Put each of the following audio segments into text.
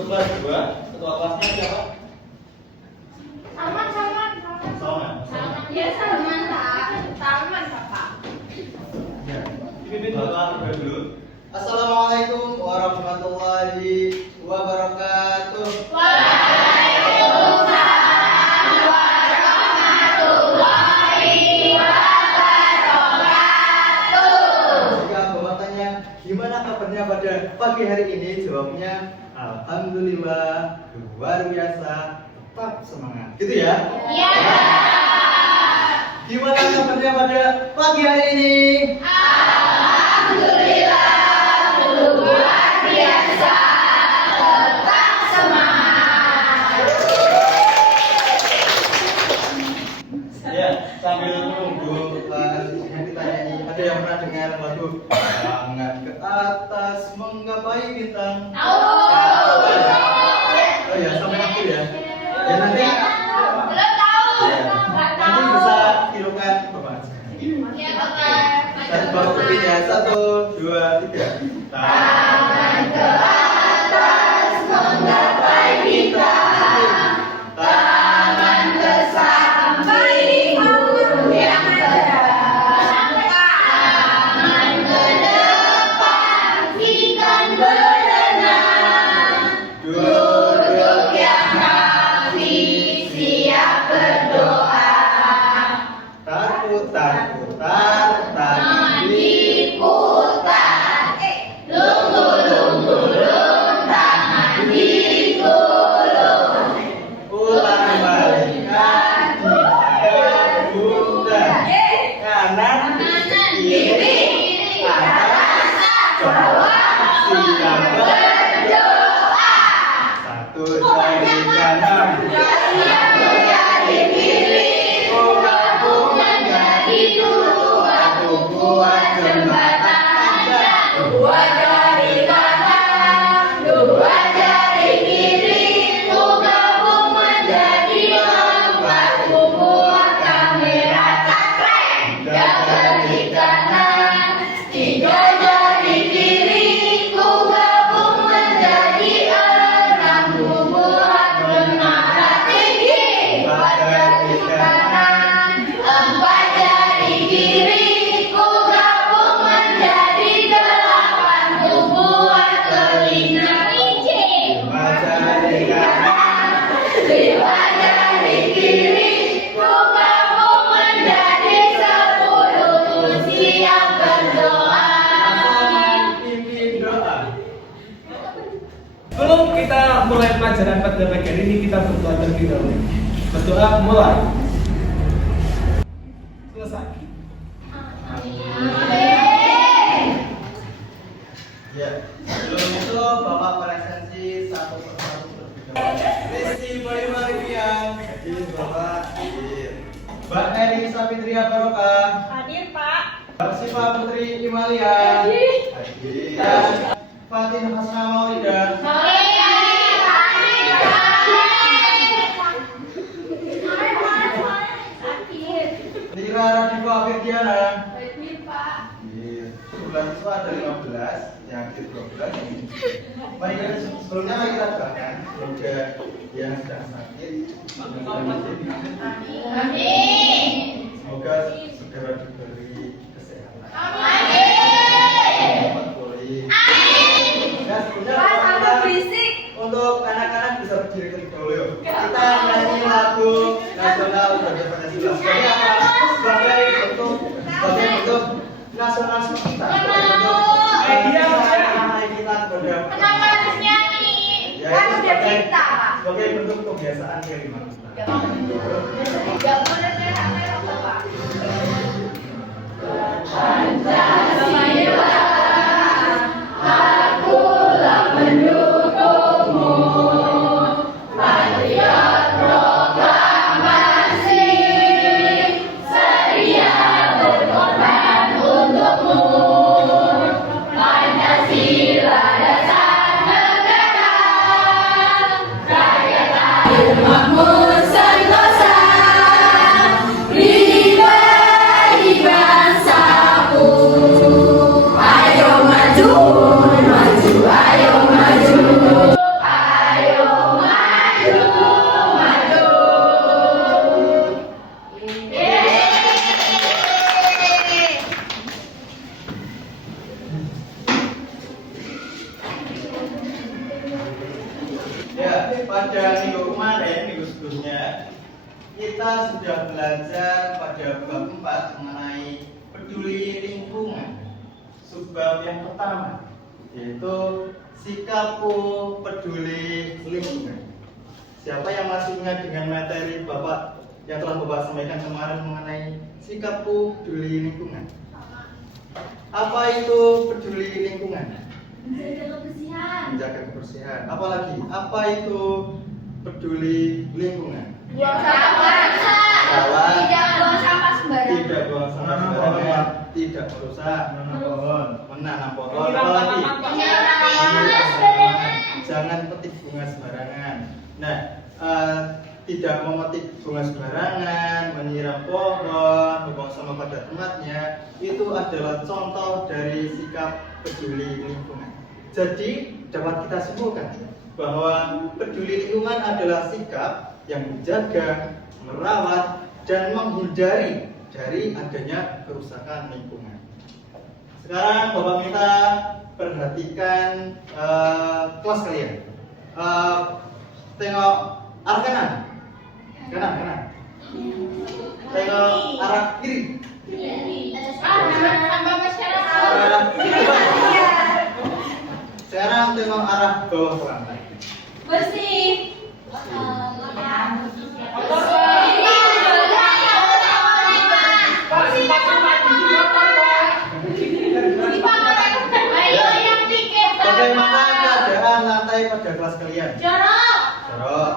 Untuk kelas 2, ketua kelasnya siapa? Salman. Salman. Ya Salman Pak. Ya. Dipimpin doa dulu. Assalamualaikum warahmatullahi wabarakatuh. Jika Bapak tanya gimana kabarnya pada pagi hari ini, jawabnya alhamdulillah, luar biasa, tetap semangat. Gitu ya? Iya. Gimana kabarnya pada pagi hari ini? Alhamdulillah, luar biasa, tetap semangat. Ya, sambil menunggu Yang ditanyai, ada yang pernah dengar lagu Tangan ke atas menggapai bintang? Tahu. Oh ya, sampai waktu ya. Ya nanti, Belum tahu. ya, nanti bisa tirukan Bapak. Ya Bapak. Dan Bapak pilih ya, 1, 2, 3. Tangan ke atas menggapai bintang, tangan ke samping huruf yang terang, tangan ke depan ikan berenang, duduk yang rapi siap berdoa, Putar, tangan diputar, lunggu-lunggu tangan digulung. ulang balik kaki bunda, kanan, kiri, atas, bawah, siap Berdoa. 1 jari kanan, Jari kiri, gabung menjadi dua, buat jembatan panjang. Dua jari kanan, dua jari kiri, gabung menjadi empat, buat kamera cakre. Tiga jari kanan, tiga jari kiri, gabung menjadi enam, buat menara tinggi. Empat jari kanan, empat jari kiri, gabung menjadi delapan, buat telinga kelinci. 5 jari kanan, Lima jari kiri, gabung menjadi 10, siap berdoa. pimpin doa. Sebelum kita mulai pelajaran pada pagi hari ini, kita berdoa terlebih dahulu. Berdoa mulai. Selesai. Ya, sebelum itu Bapak presensi satu persatu terlebih dahulu. Rizky Bayu Marifian, hadir Bapak, hadir. Mbak Eri Sapitria Barokah, Hadir Pak. Mbak Siva Putri Imalia, Hadir. hadir. Dan Fatin Hasna Maulida, Lira Radifa Firdiana. Hadir. Bulan itu ada 15, yang hadir 12 yang ini. Mari kita sebelumnya mari kita doakan semoga yang sedang sakit semoga segera diberi kesehatan. Cepat pulih. Dan sebelumnya untuk anak-anak bisa berdiri terlebih dahulu yuk. Kita nyanyi lagu nasional sebagai Pancasila. Jadi apa? Sebagai bentuk nasionalisme kita. Sebagai bentuk Idea, kita kepada Kenapa harus nyanyi? Ya, Kan itu udah cinta. sebagai bentuk kebiasaan kelima kita. Gak boleh merah-merah Bapak. Akulah pendukungmu, patriot proklamasi, sedia berkorban untukmu. Pancasila dasar negara, rakyat adil makmur sentosa, pribadi bangsaku. pada minggu kemarin, minggu sebelumnya, kita sudah belajar pada bab 4 mengenai peduli lingkungan. Subbab yang pertama yaitu sikapku peduli lingkungan. Siapa yang masih ingat dengan materi Bapak yang telah Bapak sampaikan kemarin mengenai sikapku peduli lingkungan? Apa itu peduli lingkungan? Menjaga kebersihan. Menjaga kebersihan. Apalagi, apa itu peduli lingkungan? Buang sampah. Tidak buang sampah sembarangan. Tidak buang sampah sembarangan, tidak merusak, menanam pohon. Apalagi, jangan petik bunga sembarangan. Nah, tidak memetik bunga sembarangan, menyiram pohon, membuang sampah pada tempatnya, itu adalah contoh dari sikap peduli lingkungan. Jadi dapat kita simpulkan bahwa peduli lingkungan adalah sikap yang menjaga, merawat, dan menghindari dari adanya kerusakan lingkungan. Sekarang Bapak minta perhatikan kelas kalian. Tengok arah kanan. Kanan. Tengok arah kiri. Sampah masyarakat. Sekarang tengok arah bawah ke lantai. Bersih. Bagaimana keadaan lantai pada kelas kalian? Jorok. Jorok.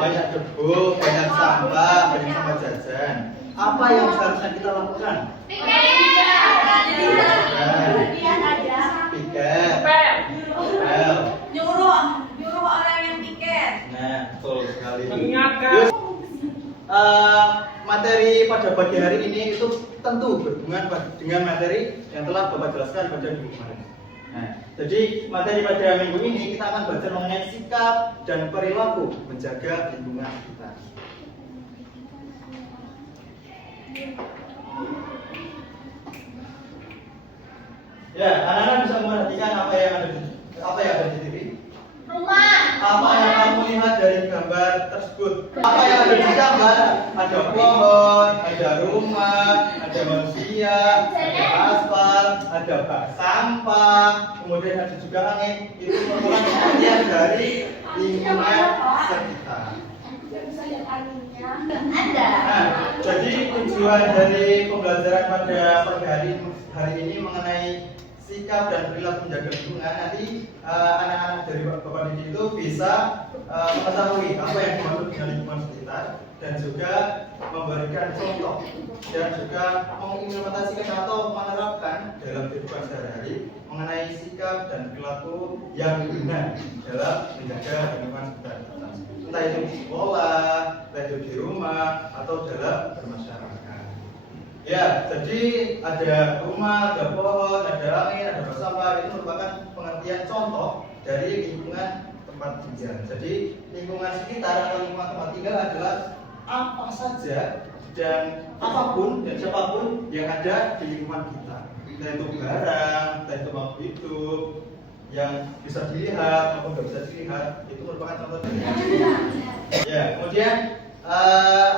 Banyak debu, banyak sampah jajan. Apa yang seharusnya kita lakukan? Piket. Nyuruh orang yang piket. Nah, betul sekali. Mengingatkan. Materi pada pagi hari ini itu tentu berhubungan dengan materi yang telah Bapak jelaskan pada minggu kemarin. Nah, jadi materi pada minggu ini kita akan belajar mengenai sikap dan perilaku menjaga lingkungan kita. Ya, anak-anak bisa memperhatikan apa yang ada di TV. Rumah. Apa yang kamu lihat dari gambar tersebut? Apa yang ada di gambar? Ada pohon, ada rumah, ada manusia, ada aspal, ada bak sampah, kemudian ada juga angin. Itu merupakan bagian dari lingkungan sekitar. Nah, jadi tujuan dari pembelajaran pada pagi hari ini mengenai sikap dan perilaku menjaga lingkungan, nanti anak-anak dari Bapak didik itu bisa mengetahui apa yang dimaksud dengan lingkungan sekitar dan juga memberikan contoh dan juga mengimplementasikan atau menerapkan dalam kehidupan sehari-hari mengenai sikap dan perilaku yang benar dalam menjaga lingkungan sekitar kita. Entah itu di sekolah, entah itu di rumah, atau dalam bermasyarakat. Ya, jadi ada rumah, ada pohon, ada angin, ada sampah. Itu merupakan pengertian contoh dari lingkungan tempat tinggal. Jadi lingkungan sekitar atau lingkungan tempat tinggal adalah apa saja dan apapun dan siapapun yang ada di lingkungan kita. Entah itu barang, entah itu makhluk hidup yang bisa dilihat maupun tidak bisa dilihat, itu merupakan contoh dari lingkungan. Ya, kemudian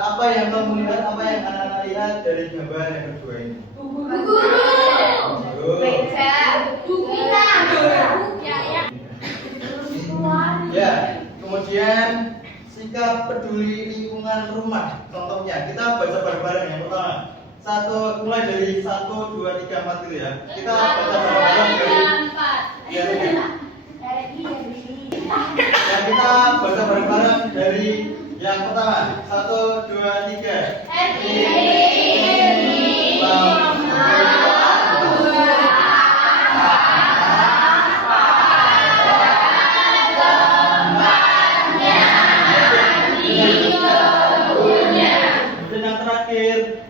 apa yang kamu lihat, apa yang anak-anak lihat dari gambar yang kedua ini? Guru. Ya, kemudian sikap peduli lingkungan rumah. Contohnya, kita baca bareng-bareng yang pertama. Mulai dari 1, 2, 3, 4 gitu ya. Kita baca bareng-bareng dari kita baca bareng-bareng dari yang pertama. 1, 2, 3. Dan yang terakhir,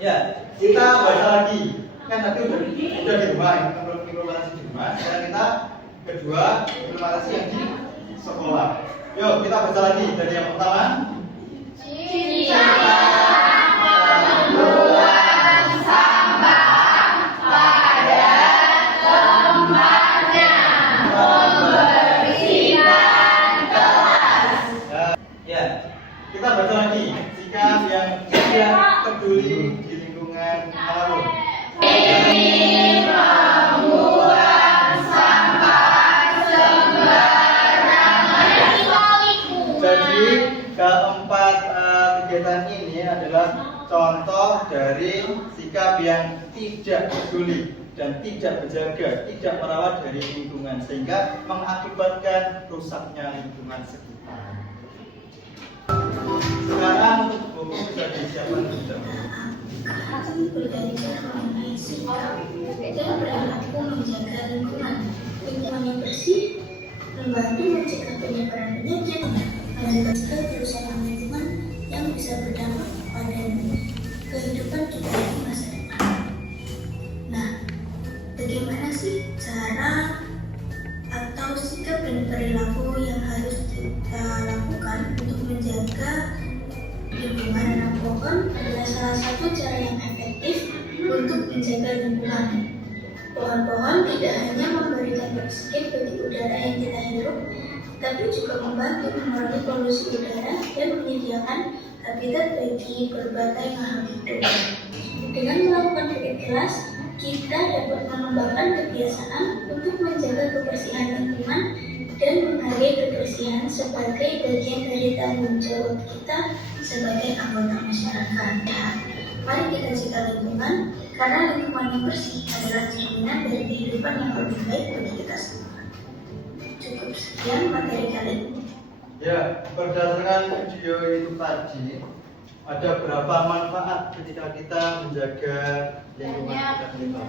ya, kita baca lagi. Kan tadi udah di rumah, implementasi di rumah. Sekarang kita kedua implementasi yang di sekolah. Yuk kita baca lagi dari yang pertama. Ya, kita baca lagi sikap yang tidak peduli di lingkungan manapun. Jadi keempat kegiatan ini adalah contoh dari sikap yang tidak peduli dan tidak menjaga, tidak merawat dari lingkungan sehingga mengakibatkan rusaknya lingkungan sekitar. Sekarang untuk buku bisa disiapkan sudah. Aku berdalilkan mengenai sikap dan perilaku menjaga lingkungan yang bersih, membantu mencegah penyebaran penyakit, dan mencegah kerusakan lingkungan yang bisa berdampak pada kehidupan kita di masa depan. Nah, bagaimana sih cara atau sikap dan perilaku yang harus kita lakukan untuk menjaga lingkungan? Nanam pohon adalah salah satu cara yang efektif untuk menjaga lingkungan. Pohon-pohon tidak hanya memberikan oksigen bagi udara yang kita hirup, tapi juga membantu mengurangi polusi udara dan menyediakan habitat bagi berbagai makhluk hidup. Dengan melakukan pikir keras, kita dapat mengembangkan kebiasaan untuk menjaga kebersihan lingkungan dan menghargai kebersihan sebagai bagian dari tanggung jawab kita sebagai anggota masyarakat. Mari kita jaga lingkungan, karena lingkungan yang bersih adalah cerminan dari kehidupan yang lebih baik bagi kita semua. Cukup sekian materi kali ini. Ya, berdasarkan video itu tadi, ada berapa manfaat ketika kita menjaga lingkungan kita?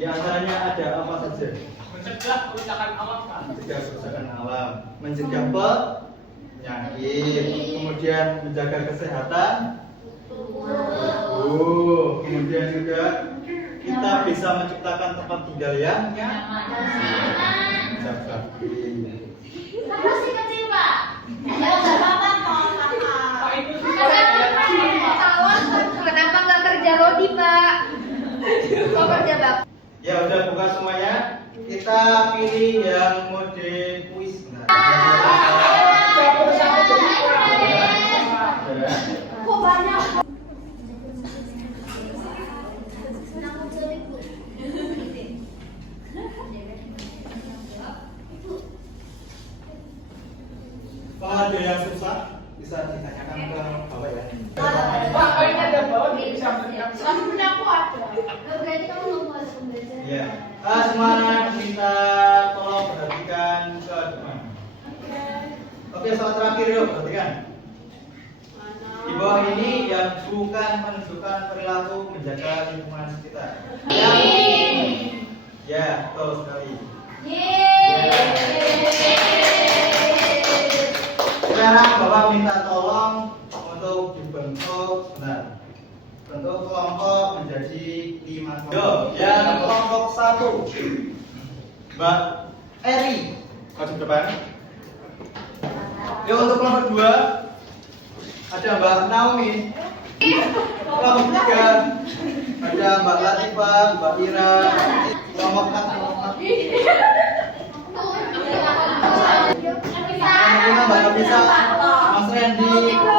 Di antaranya ada apa saja? Mencegah kerusakan alam kan? Mencegah kerusakan alam, mencegah penyakit, kemudian menjaga kesehatan. Kemudian juga kita bisa menciptakan tempat tinggal yang nyaman. Kamu sih kecil, Pak. Nggak apa-apa, Pak. Kenapa nggak kerja rodi, Pak? Kok kerja, Pak? Ya udah buka semuanya. Kita pilih yang mode kuis. Kok banyak? Kalau ada yang susah bisa ditanyakan ke Bapak ya. Pak, ini ada bawah bisa menang. Kamu punya aku ada. Berarti kamu nggak mau ada pembelajaran. Ya. Semuanya minta tolong perhatikan ke depan. Oke, soal terakhir yuk perhatikan. Di bawah ini yang bukan menunjukkan perilaku menjaga lingkungan sekitar. Ya, betul sekali. Sekarang Bapak minta tolong untuk dibentuk bentuk kelompok menjadi 5 kelompok. Yang kelompok 1 Mbak Eri maju ke depan. Untuk kelompok 2 ada Mbak Naomi. Kelompok 3 ada Mbak Latifah, Mbak Ira. Kelompok 4 Mbak Nafisa, Mas Randy.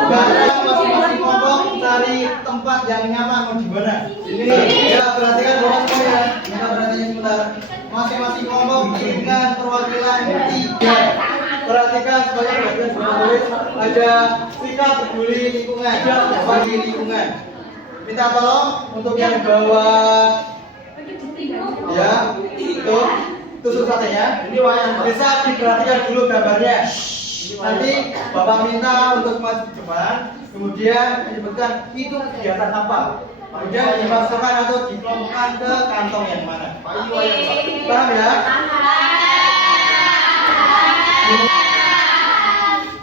Masing-masing kelompok cari tempat yang nyaman mau di mana. Ini ya perhatikan Bapak semua ya. Kita perhatikan sebentar. Masing-masing kelompok dengan perwakilan 3. Perhatikan sebagai bagian tulis ada sikap peduli lingkungan, bagi lingkungan. Minta tolong untuk yang bawah ya, itu susahnya. Ini wayang bisa diperhatikan dulu gambarnya. Nanti Bapak minta untuk maju ke depan, kemudian menyebutkan itu kegiatan apa. Kemudian dimasukkan atau dikelompokkan ke kantong yang mana. Paham ya?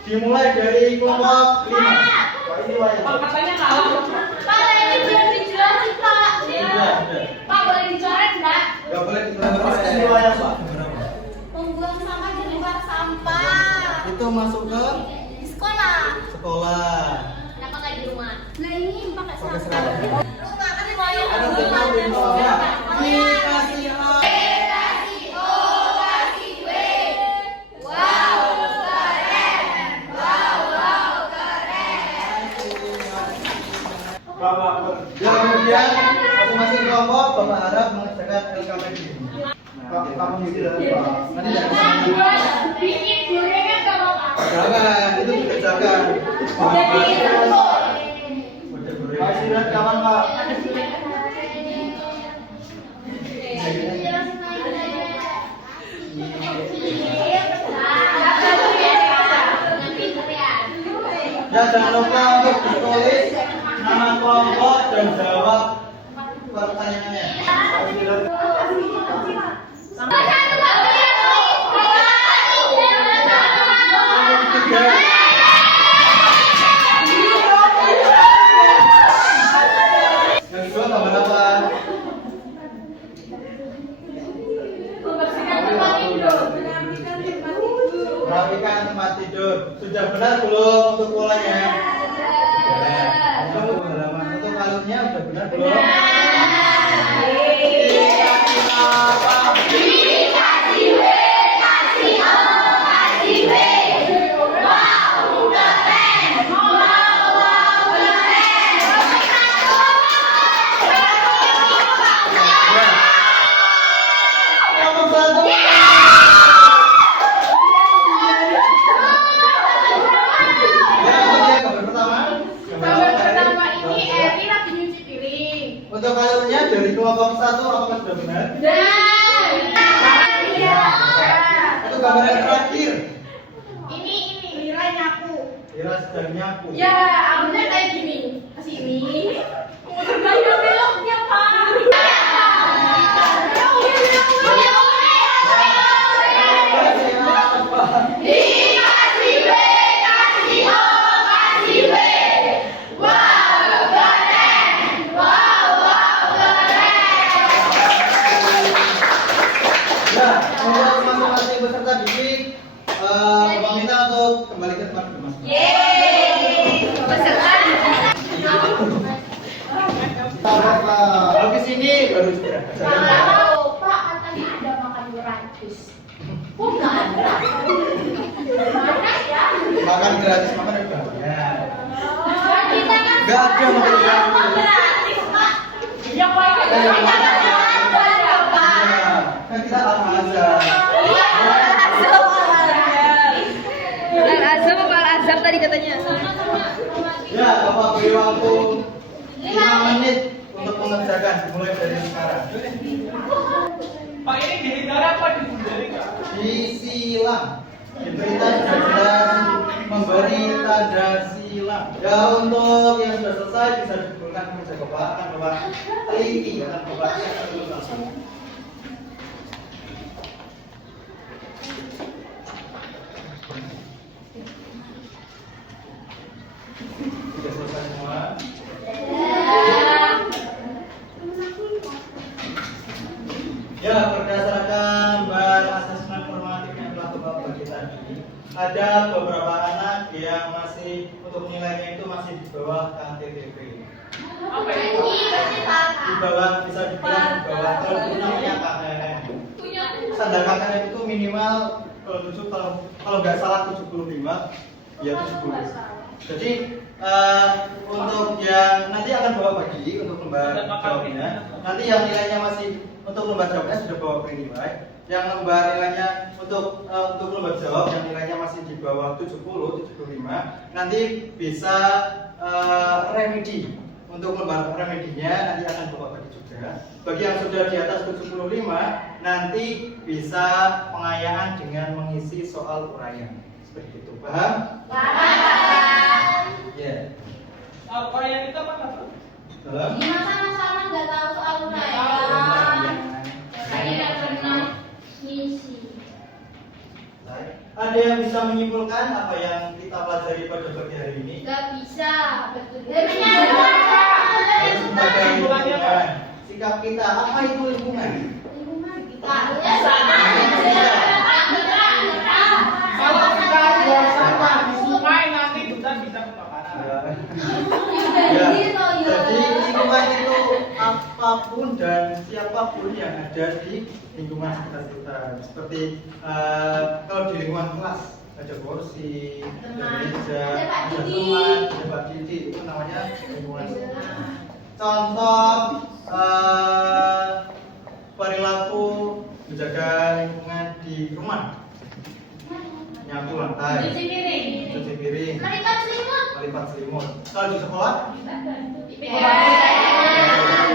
Dimulai dari kelompok 5. Ini wayang. Katanya kalah. Pak, ini belum dijelasin, Pak. Pak, boleh dicoret enggak? Enggak boleh dicoret. Ini wayang, Pak. masuk ke Sekolah. sekolah. Kenapa nggak di rumah? Nah ini pakai Pakai seragam. seragam. Terus makan semuanya. Ada betul ya. Dikasih O. Ya, kemudian masing-masing kelompok Bapak harap mengerjakan LKPD. Kamu itu nanti Bikin gorengan sama Pak. jangan, itu dikerjakan. Kasih lihat kawan Pak. Ya, jangan lupa untuk ditulis nama kelompok dan jawab pertanyaannya. Yang kedua gambar apa? Merapikan tempat tidur. Sudah benar belum untuk polanya? Untuk halaman untuk kalungnya sudah benar belum? Nomor satu. Ya, ini gambar pertama. Gambar pertama ini Eri lagi nyuci piring. Untuk kalungnya dari kelompok satu apakah sudah benar? Iya. Itu gambar yang terakhir. Ini Lira nyapu. Kira sedang nyapu. Ya, awalnya kayak gini. Ke sini. Kemudian beloknya, Pak. Ya, untuk masing-masing peserta didik, meminta untuk kembali ke tempat masing-masing. Kalau ke sini baru segera. Kalau Pak katanya ada makan gratis. Kok nggak ada? Mana ya? Makan gratis, makan ada bayar. Kita kan Nggak ada makan gratis. gratis, Pak. Ya, Pak. Iya. Ada, Pak. Ya, kan kita al-azhar. Azam apa Azam tadi katanya? Ya, Bapak beri waktu 5 menit untuk mengerjakan mulai dari sekarang. Pak ini dihindari apa dihindari Kak? Disilang. Diberita sudah jelas memberi tanda silang. Ya, untuk yang sudah selesai bisa dikumpulkan kepada Bapak, akan Bapak teliti, akan Bapak cek satu-satu. Sudah selesai semua? Ya, berdasarkan bahan asesmen formatif yang telah Bapak bagi tadi, ada beberapa anak yang masih untuk nilainya itu masih di bawah KTTP. Di bawah, bisa dibilang di bawah kalau namanya KKN. Standar KKN itu minimal kalau nggak salah 75, ya 70. Jadi untuk yang nanti akan bawa bagi untuk lembar jawabnya. Nanti yang nilainya masih untuk lembar jawabnya sudah bawa nilai. Yang lembar nilainya untuk lembar jawab yang nilainya masih di bawah 70, 75, nanti bisa remedi. Untuk lembar remedinya nanti akan bawa bagi juga. Bagi yang sudah di atas 75, nanti bisa pengayaan dengan mengisi soal uraian. Seperti itu, paham? Ya. Apa yang kita apa? Dalam Sama-sama nggak tahu soal uraian. Saya nggak pernah ngisi. Ada yang bisa menyimpulkan apa yang kita pelajari pada pagi hari ini? Nggak bisa, betul. Harus sebagai lingkungan. Sikap kita, apa itu lingkungan? Tahunya sama. Kalau kita biasa apapun dan siapapun yang ada di lingkungan sekitar kita. Seperti kalau di lingkungan kelas ada kursi, ada meja, ada teman, ada Pak Didi, itu namanya lingkungan sekitar. Contoh perilaku menjaga lingkungan di rumah. Nyapu lantai, Cuci piring. cuci piring, Melipat selimut. melipat selimut. Kalau di sekolah,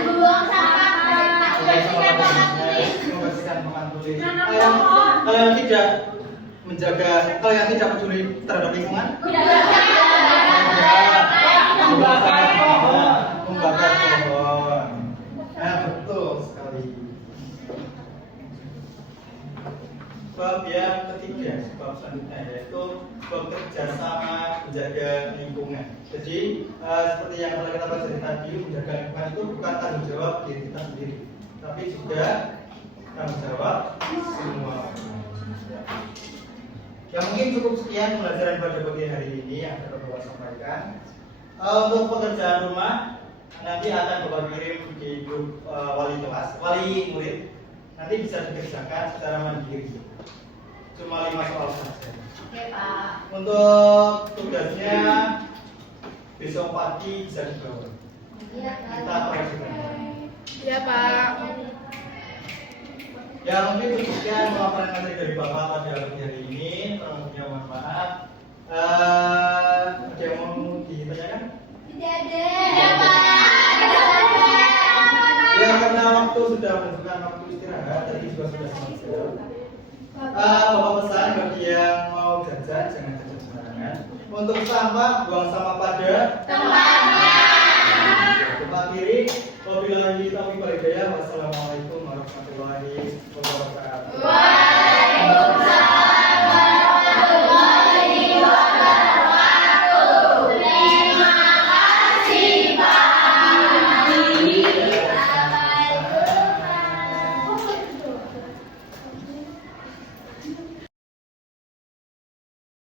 Buang sampah. Membersihkan papan tulis. membersihkan papan tulis. Kalau yang tidak menjaga, kalau yang tidak peduli terhadap lingkungan, Membakar pohon. membakar pohon. Nah, betul sekali. Bab yang ketiga, bab selanjutnya yaitu bekerja sama menjaga lingkungan. Jadi seperti yang telah kita pelajari tadi, menjaga lingkungan itu bukan tanggung jawab diri kita sendiri, tapi juga tanggung jawab semua. Ya mungkin cukup sekian pelajaran pada pagi hari ini yang dapat Bapak sampaikan. Untuk pekerjaan rumah nanti akan Bapak kirim di grup wali murid. Nanti bisa dikerjakan secara mandiri. Cuma 5 soal saja. Oke, Pak. Untuk tugasnya besok pagi bisa dibawa. Iya, Pak. Kita koreksikan. Iya, Pak. Ya mungkin cukup sekian pemaparan materi dari Bapak pada pagi hari ini. Kurang mohon maaf. Ada yang mau ditanyakan? Tidak ada. Iya, Pak. Ya karena waktu sudah menentukan waktu istirahat, tadi juga sudah selesai. Bapak pesan bagi yang mau jajan jangan jajan sembarangan. Untuk sampah buang sampah pada Tempatnya. Bapak kiri. Wabillahi taufiq wal hidayah. Wassalamualaikum warahmatullahi wabarakatuh.